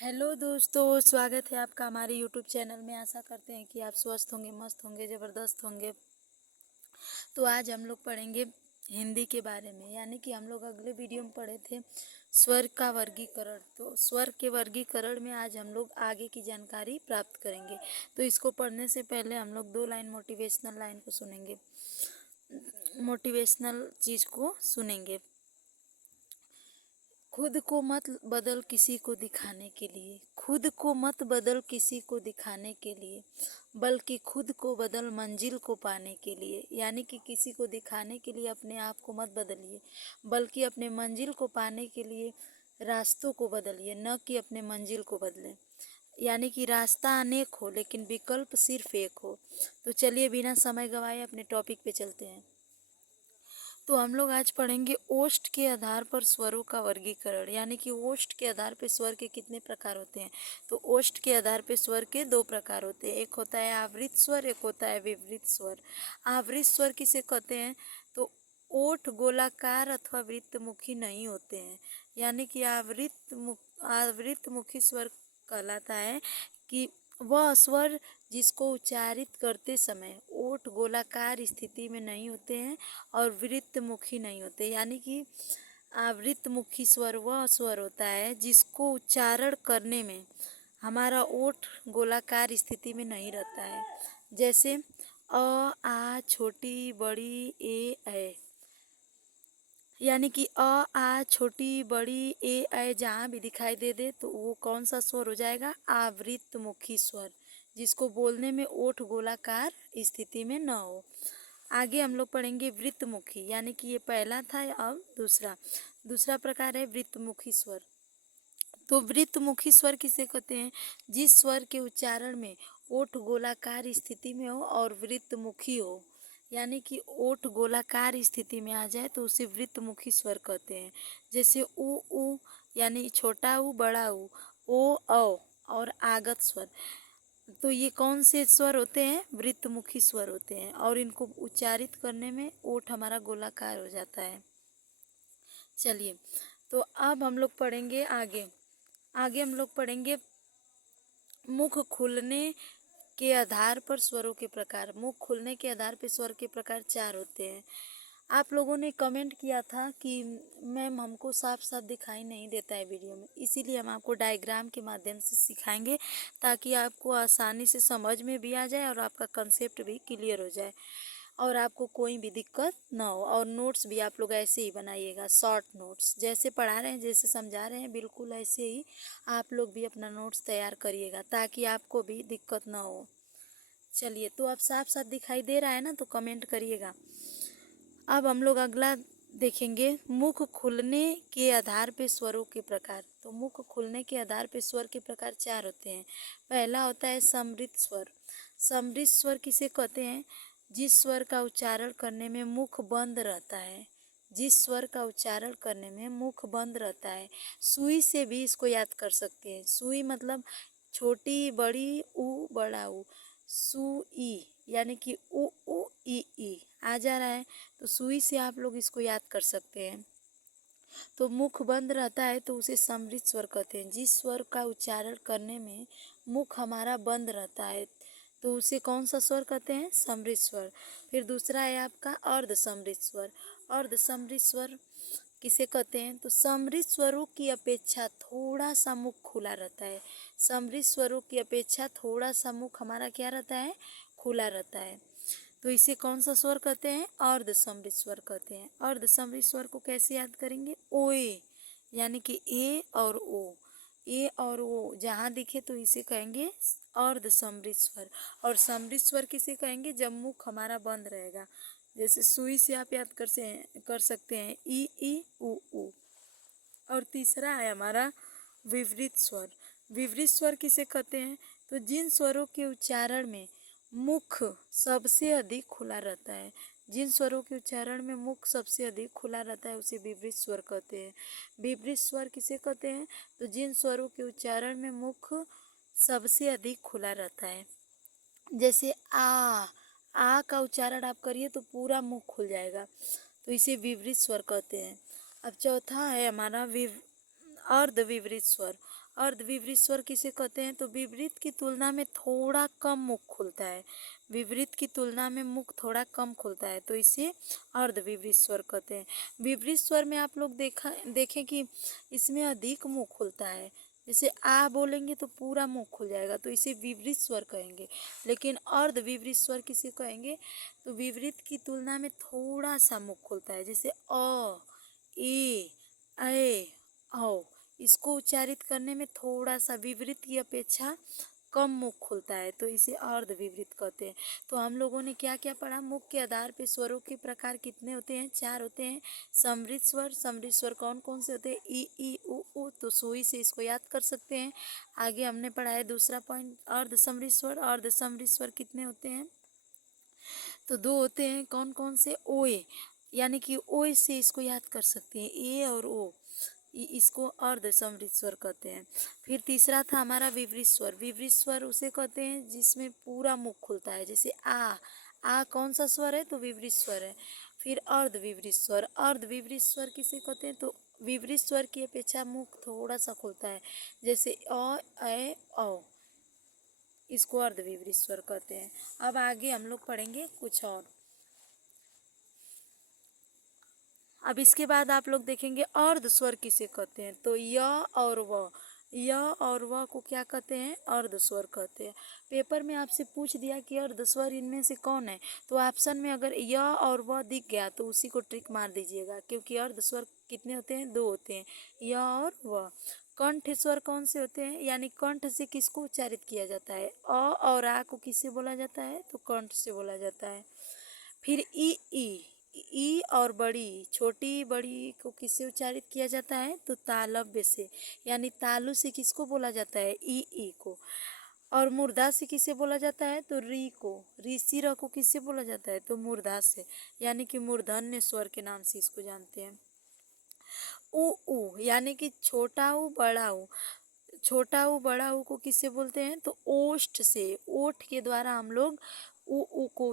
Hello दोस्तों, स्वागत है आपका हमारे यूट्यूब चैनल में। आशा करते हैं कि आप स्वस्थ होंगे, मस्त होंगे, ज़बरदस्त होंगे। तो आज हम लोग पढ़ेंगे हिंदी के बारे में, यानी कि हम लोग अगले वीडियो में पढ़े थे स्वर का वर्गीकरण। तो स्वर के वर्गीकरण में आज हम लोग आगे की जानकारी प्राप्त करेंगे। तो इसको पढ़ने से पहले हम लोग 2 लाइन मोटिवेशनल लाइन को सुनेंगे, मोटिवेशनल चीज़ को सुनेंगे। खुद को मत बदल किसी को दिखाने के लिए, खुद को मत बदल किसी को दिखाने के लिए, बल्कि खुद को बदल मंजिल को पाने के लिए। यानी कि किसी को दिखाने के लिए अपने आप को मत बदलिए, बल्कि अपने मंजिल को पाने के लिए रास्तों को बदलिए, न कि अपने मंजिल को बदलें। यानी कि रास्ता अनेक हो लेकिन विकल्प सिर्फ एक हो। तो चलिए बिना समय गवाए अपने टॉपिक पे चलते हैं। तो हम लोग आज पढ़ेंगे ओष्ठ के आधार पर स्वरों का वर्गीकरण, यानी कि ओष्ठ के आधार पर स्वर के कितने प्रकार होते हैं। तो ओष्ठ के आधार पर स्वर के 2 प्रकार होते हैं, एक होता है आवृत स्वर, एक होता है विवृत स्वर। आवृत स्वर किसे कहते हैं? तो ओठ गोलाकार अथवा वृत्तमुखी नहीं होते हैं, यानी कि आवृत मुखी स्वर कहलाता है कि वह स्वर जिसको उच्चारित करते समय ओठ गोलाकार स्थिति में नहीं होते हैं और वृत्तमुखी नहीं होते। यानी कि आवृतमुखी स्वर वह स्वर होता है जिसको उच्चारण करने में हमारा ओठ गोलाकार स्थिति में नहीं रहता है। जैसे अ, आ, छोटी, बड़ी, ए, यानी कि अ, आ, छोटी, बड़ी, ए, जहाँ भी दिखाई दे तो वो कौन सा स्वर हो जाएगा? आवृतमुखी स्वर, जिसको बोलने में ओठ गोलाकार स्थिति में न हो। आगे हम लोग पढ़ेंगे वृत्तमुखी, यानी कि ये पहला था, अब दूसरा प्रकार है वृत्तमुखी स्वर। तो वृत्तमुखी स्वर किसे कहते हैं? जिस स्वर के उच्चारण में ओठ गोलाकार स्थिति में हो और वृत्तमुखी हो, यानी कि ओठ गोलाकार स्थिति में आ जाए तो उसे वृत्तमुखी स्वर कहते हैं। जैसे उ, यानी छोटा उ, बड़ा उ, ओ, औ और आगत स्वर। तो ये कौन से स्वर होते हैं? वृत्तमुखी स्वर होते हैं, और इनको उच्चारित करने में ओठ हमारा गोलाकार हो जाता है। चलिए, तो अब हम लोग पढ़ेंगे आगे हम लोग पढ़ेंगे मुख खुलने के आधार पर स्वरों के प्रकार। मुख खुलने के आधार पर स्वर के प्रकार 4 होते हैं। आप लोगों ने कमेंट किया था कि मैम हमको साफ साफ दिखाई नहीं देता है वीडियो में, इसीलिए हम आपको डायग्राम के माध्यम से सिखाएंगे ताकि आपको आसानी से समझ में भी आ जाए और आपका कंसेप्ट भी क्लियर हो जाए और आपको कोई भी दिक्कत ना हो। और नोट्स भी आप लोग ऐसे ही बनाइएगा, शॉर्ट नोट्स, जैसे पढ़ा रहे हैं, जैसे समझा रहे हैं, बिल्कुल ऐसे ही आप लोग भी अपना नोट्स तैयार करिएगा ताकि आपको भी दिक्कत ना हो। चलिए, तो अब साफ साफ दिखाई दे रहा है ना, तो कमेंट करिएगा। अब हम लोग अगला देखेंगे मुख खुलने के आधार पे स्वरों के प्रकार। तो मुख खुलने के आधार पे स्वर के प्रकार 4 होते हैं। पहला होता है समृद्ध स्वर। समृद्ध स्वर किसे कहते हैं? जिस स्वर का उच्चारण करने में मुख बंद रहता है, जिस स्वर का उच्चारण करने में मुख बंद रहता है। सुई से भी इसको याद कर सकते हैं। सुई मतलब छोटी, बड़ी, उ, बड़ा उ, सुई, यानी कि उ, ई आ जा रहा है, तो सुई से आप लोग इसको याद कर सकते हैं। तो मुख बंद रहता है तो उसे समृद्ध स्वर कहते हैं। जिस स्वर का उच्चारण करने में मुख हमारा बंद रहता है तो उसे कौन सा स्वर कहते हैं? समृद्ध स्वर। फिर दूसरा है आपका अर्ध समृद्ध स्वर। अर्ध समृद्ध स्वर किसे कहते हैं? तो समृद्ध स्वरों की अपेक्षा थोड़ा सा मुख खुला रहता है। समृद्ध स्वरों की अपेक्षा थोड़ा सा मुख हमारा क्या रहता है? खुला रहता है। तो इसे कौन सा स्वर कहते हैं? अर्ध समृद्ध स्वर कहते हैं। अर्ध समृद्ध स्वर को कैसे याद करेंगे? ओए, यानी कि ए और ओ, ए और ओ जहाँ दिखे तो इसे कहेंगे अर्ध समृद्ध स्वर। और समृद्ध स्वर किसे कहेंगे? जब मुख हमारा बंद रहेगा। जैसे सुई से आप याद कर सकते हैं ई, उ। और तीसरा है हमारा विवृत स्वर। विवृत स्वर किसे कहते हैं? तो जिन स्वरों के उच्चारण में मुख सबसे अधिक खुला रहता है, जिन स्वरों के उच्चारण में मुख सबसे अधिक खुला रहता है उसे विवृत स्वर कहते हैं। विवृत स्वर किसे कहते हैं? तो जिन स्वरों के उच्चारण में मुख सबसे अधिक खुला रहता है। जैसे आ का उच्चारण आप करिए तो पूरा मुख खुल जाएगा, तो इसे विवृत स्वर कहते हैं। अब चौथा है हमारा अर्ध विवृत स्वर। अर्धविपरीत स्वर किसे कहते हैं? तो विपरीत की तुलना में थोड़ा कम मुख खुलता है, विपरीत की तुलना में मुख थोड़ा कम खुलता है, तो इसे अर्धविपरीत स्वर कहते हैं। विपरीत स्वर में आप लोग देखें कि इसमें अधिक मुख खुलता है, जैसे आ बोलेंगे तो पूरा मुंह खुल जाएगा, तो इसे विपरीत स्वर कहेंगे। लेकिन अर्धविपरीत स्वर किसे कहेंगे? तो विपरीत की तुलना में थोड़ा सा मुंह खुलता है, जैसे अ, ए, औ। इसको उच्चारित करने में थोड़ा सा विपरीत की अपेक्षा कम मुख खुलता है, तो इसे अर्धविपरीत कहते हैं। तो हम लोगों ने क्या क्या पढ़ा? मुख के आधार पे स्वरों के प्रकार कितने होते हैं? 4 होते हैं। समृद्ध स्वर, समृद्ध स्वर कौन कौन से होते हैं? ई उ, तो सुई से इसको याद कर सकते हैं। आगे हमने पढ़ा है दूसरा पॉइंट, अर्धसमृद्ध स्वर। अर्धसमृद्ध स्वर कितने होते हैं? तो 2 होते हैं। कौन कौन से? ओए, यानी कि ओए से इसको याद कर सकते हैं, ए और ओ, इसको अर्धसमृद्ध स्वर कहते हैं। फिर तीसरा था हमारा विपरीत स्वर। विपरीत स्वर उसे कहते हैं जिसमें पूरा मुख खुलता है, जैसे आ कौन सा स्वर है? तो विपरीत स्वर है। फिर अर्धविपरीत स्वर। अर्धविपरीत स्वर किसे कहते हैं? तो विपरीत स्वर की अपेक्षा मुख थोड़ा सा खुलता है, जैसे अ, ए, औ, इसको अर्धविपरीत स्वर कहते हैं। अब आगे हम लोग पढ़ेंगे कुछ और। अब इसके बाद आप लोग देखेंगे अर्ध स्वर किसे कहते हैं? तो य और व को क्या कहते हैं? अर्ध स्वर कहते हैं। पेपर में आपसे पूछ दिया कि अर्ध स्वर इनमें से कौन है, तो ऑप्शन में अगर य और व दिख गया तो उसी को ट्रिक मार दीजिएगा, क्योंकि अर्ध स्वर कितने होते हैं? 2 होते हैं, य और व। कंठ स्वर कौन से होते हैं? यानी कंठ से किसको उच्चारित किया जाता है? अ और आ को किससे बोला जाता है? तो कंठ से बोला जाता है। फिर ई और बड़ी, छोटी बड़ी को किससे उच्चारित किया जाता है? तो तालव्य से, यानी तालु से किसको बोला जाता है? ई को। और मूर्धा से किसे बोला जाता है? तो री को। ऋषि र को किससे बोला जाता है? तो मूर्धा से, यानी कि मूर्धन्य स्वर के नाम से इसको जानते हैं। उ यानी कि छोटा ऊ बड़ा ऊ, छोटा ऊ बड़ा ऊ को किससे बोलते हैं? तो ओष्ठ से, ओठ के द्वारा हम लोग उ को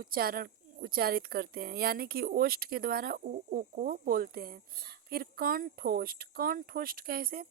उच्चारित करते हैं, यानी कि ओष्ठ के द्वारा उ को बोलते हैं। फिर कंठोष्ठ। कंठोष्ठ कैसे?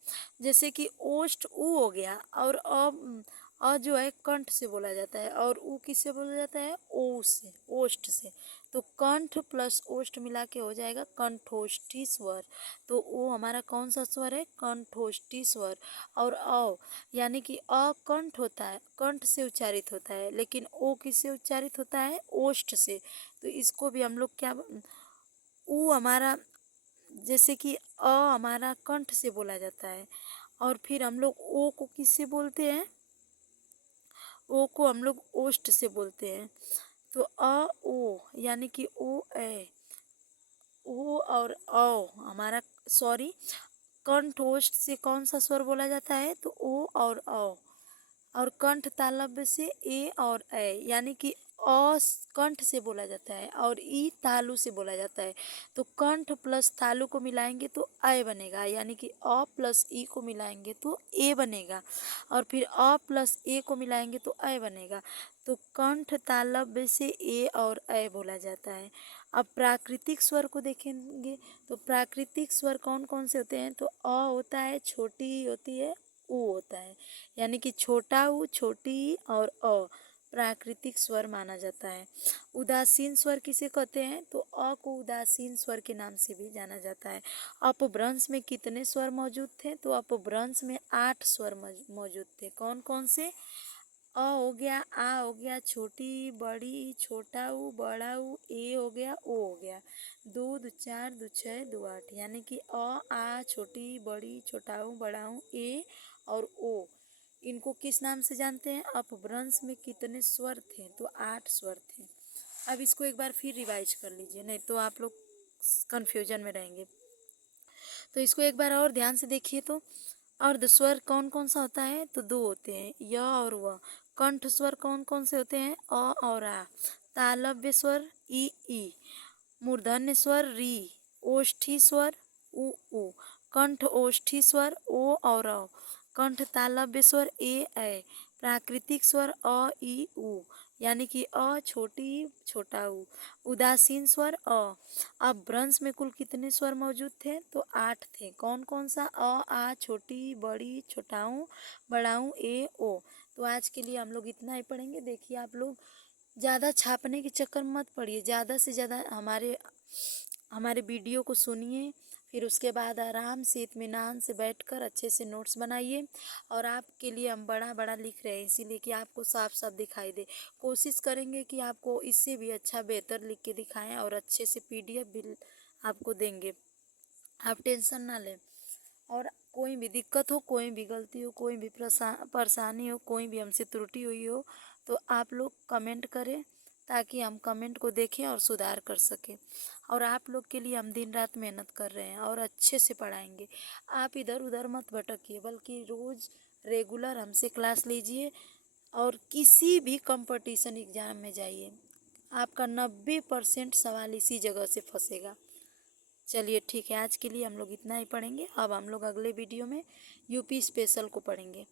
जैसे कि ओष्ठ उ हो गया, और जो है कंठ से बोला जाता है, और उ किससे बोला जाता है? ओ से, ओष्ठ से। तो कंठ प्लस ओष्ठ मिला के हो जाएगा कंठोष्ठी स्वर। तो ओ हमारा कौन सा स्वर है? कंठोष्ठी स्वर। और अ, यानी कि अ कंठ होता है, कंठ से उच्चारित होता है, लेकिन ओ किससे उच्चारित होता है? ओष्ठ से। तो इसको भी हम लोग क्या, उ हमारा, जैसे कि अ हमारा कंठ से बोला जाता है, और फिर हम लोग ओ को किससे बोलते हैं? ओ को हम लोग ओष्ठ से बोलते हैं। तो अ ओ, यानी कि ओ ए, ओ और औ हमारा, सॉरी, कंठोष्ठ से कौन सा स्वर बोला जाता है? तो ओ और औ। और कंठ तालव्य से ए और ए, यानी कि अ कंठ से बोला जाता है और ई तालु से बोला जाता है। तो कंठ प्लस तालु को मिलाएंगे तो अ बनेगा, यानी कि अ प्लस ई को मिलाएंगे तो ए बनेगा, और फिर अ प्लस ए को मिलाएंगे तो अ बनेगा। तो कंठ तालव्य से ए और अ बोला जाता है। अब प्राकृतिक स्वर को देखेंगे, तो प्राकृतिक स्वर कौन कौन से होते हैं? तो अ होता है, छोटी ई होती है, उ होता है, यानी कि छोटा ऊ, छोटी ई और अ प्राकृतिक स्वर माना जाता है। उदासीन स्वर किसे कहते हैं? तो अ को उदासीन स्वर के नाम से भी जाना जाता है। अपभ्रंश में कितने स्वर मौजूद थे? तो अपभ्रंश में 8 स्वर मौजूद थे। कौन कौन से? अ हो गया, आ हो गया, छोटी बड़ी, छोटा ऊ, बड़ा ऊ, ए हो गया, ओ हो गया। 2 2 4 2 6 2 8, यानी कि अ आ, छोटी बड़ी, छोटा ऊ, बड़ा ऊ, ए और ओ, इनको किस नाम से जानते हैं? अपभ्रंश में कितने स्वर थे? तो 8 स्वर थे। अब इसको एक बार फिर रिवाइज कर लीजिए, नहीं तो आप लोग कंफ्यूजन में रहेंगे। तो इसको एक बार और ध्यान से देखिए। तो अर्ध स्वर कौन कौन सा होता है? तो 2 होते हैं, य और व। कंठ स्वर कौन कौन से होते हैं? अ और आ। तालव्य स्वर ई। मूर्धन्य स्वर री। ओष्ठी स्वर उ। कंठ ओष्ठी स्वर ओ और औ। कंठ तालव्य स्वर ए ऐ। प्राकृतिक स्वर अ ई उ। यानी कि अ छोटी छोटा उ, उदासीन स्वर अ। अब ब्रंश में कुल कितने स्वर मौजूद थे? तो 8 थे। कौन कौन सा? अ, आ, छोटी, बड़ी, छोटाऊ, बड़ाऊ, ए, ओ। तो आज के लिए हम लोग इतना ही पढ़ेंगे। देखिए आप लोग ज़्यादा छापने के चक्कर में मत पड़िए, ज़्यादा से ज़्यादा हमारे वीडियो को सुनिए, फिर उसके बाद आराम से इत्मीनान से बैठकर अच्छे से नोट्स बनाइए। और आपके लिए हम बड़ा बड़ा लिख रहे हैं इसीलिए कि आपको साफ साफ दिखाई दे। कोशिश करेंगे कि आपको इससे भी अच्छा बेहतर लिख के दिखाएं और अच्छे से पीडीएफ भी आपको देंगे। आप टेंशन ना लें। और कोई भी दिक्कत हो, कोई भी गलती हो, कोई भी परेशानी हो, कोई भी हमसे त्रुटि हुई हो, तो आप लोग कमेंट करें ताकि हम कमेंट को देखें और सुधार कर सकें। और आप लोग के लिए हम दिन रात मेहनत कर रहे हैं और अच्छे से पढ़ाएंगे। आप इधर उधर मत भटकिए, बल्कि रोज़ रेगुलर हमसे क्लास लीजिए और किसी भी कंपटीशन एग्ज़ाम में जाइए। आपका 90% सवाल इसी जगह से फंसेगा। चलिए ठीक है, आज के लिए हम लोग इतना ही पढ़ेंगे। अब हम लोग अगले वीडियो में यूपी स्पेशल को पढ़ेंगे।